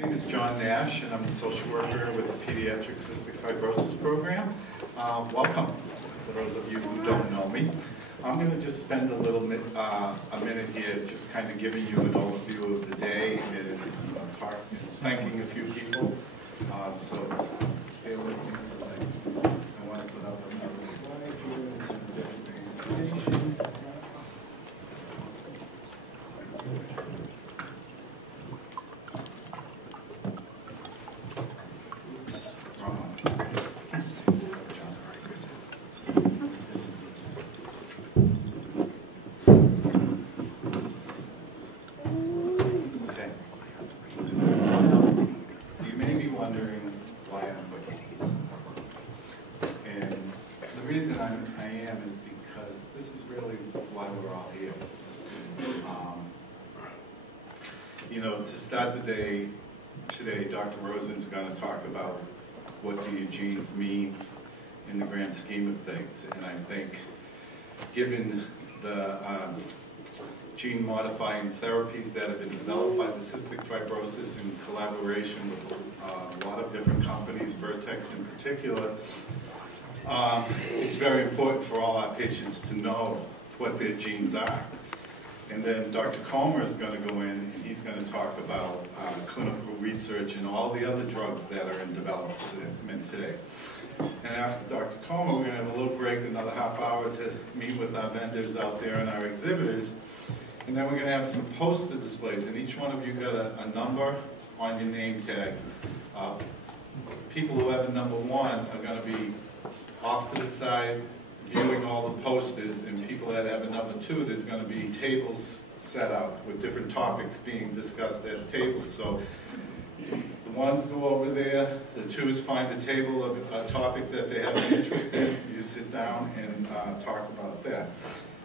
My name is John Nash, and I'm a social worker with the Pediatric Cystic Fibrosis Program. Welcome, for those of you who don't know me. I'm going to just spend a minute here just kind of giving you an overview of the day and thanking a few people. So bear with me for a second. I want to put up another slide here. It's in the presentation. To start the day today, Dr. Rosen's going to talk about what the genes mean in the grand scheme of things. And I think given the gene-modifying therapies that have been developed by the cystic fibrosis in collaboration with a lot of different companies, Vertex in particular, it's very important for all our patients to know what their genes are. And then Dr. Comer is going to go in and he's going to talk about clinical research and all the other drugs that are in development today. And after Dr. Comer, we're going to have a little break, another half hour to meet with our vendors out there and our exhibitors. And then we're going to have some poster displays, and each one of you got a number on your name tag. People who have a number 1 are going to be off to the side, viewing all the posters, and people that have a number 2, there's going to be tables set out with different topics being discussed at the table. So the 1s go over there, the 2s find a table of a topic that they have an interest in, you sit down and talk about that.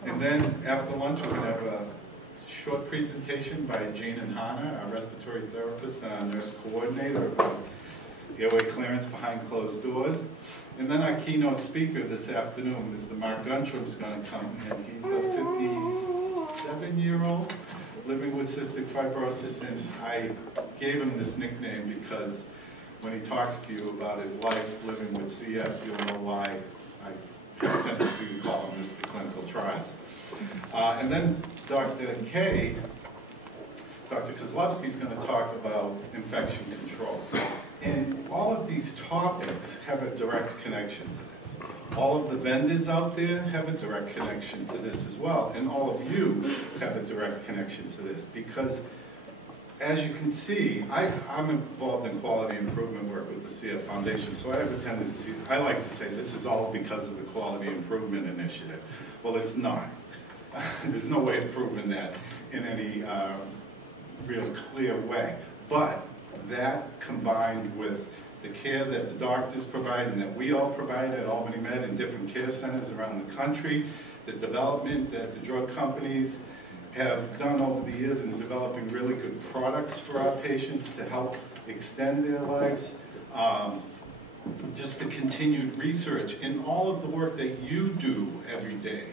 And then after lunch we're going to have a short presentation by Jean and Hannah, our respiratory therapist and our nurse coordinator, about airway clearance behind closed doors. And then our keynote speaker this afternoon, Mr. Mark Guntram, is going to come in. He's a 57-year-old living with cystic fibrosis, and I gave him this nickname because when he talks to you about his life living with CF, you'll know why I have a tendency to call him Mr. Clinical Trials. And then Dr. K, Dr. Kozlowski is going to talk about infection control. And all of these topics have a direct connection to this. All of the vendors out there have a direct connection to this as well. And all of you have a direct connection to this because, as you can see, I'm involved in quality improvement work with the CF Foundation, so I have a tendency, I like to say this is all because of the Quality Improvement Initiative. Well, it's not. There's no way of proving that in any real clear way. But that combined with the care that the doctors provide and that we all provide at Albany Med and different care centers around the country, the development that the drug companies have done over the years in developing really good products for our patients to help extend their lives, just the continued research and all of the work that you do every day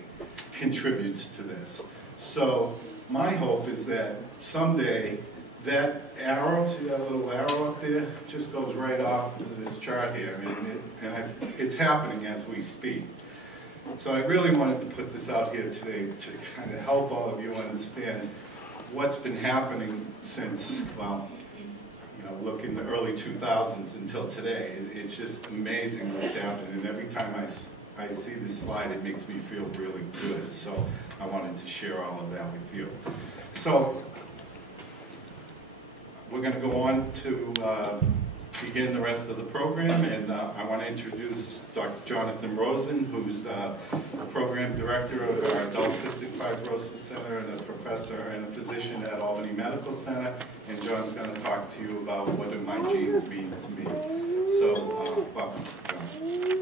contributes to this. So my hope is that someday that arrow, see that little arrow up there, just goes right off of this chart here. I mean, it's happening as we speak. So I really wanted to put this out here today to kind of help all of you understand what's been happening since, well, you know, look in the early 2000s until today. It's just amazing what's happening, and every time I see this slide, it makes me feel really good. So I wanted to share all of that with you. So we're going to go on to begin the rest of the program, and I want to introduce Dr. Jonathan Rosen, who's the program director of our Adult Cystic Fibrosis Center and a professor and a physician at Albany Medical Center, and John's going to talk to you about what do my genes mean to me. So, welcome, John.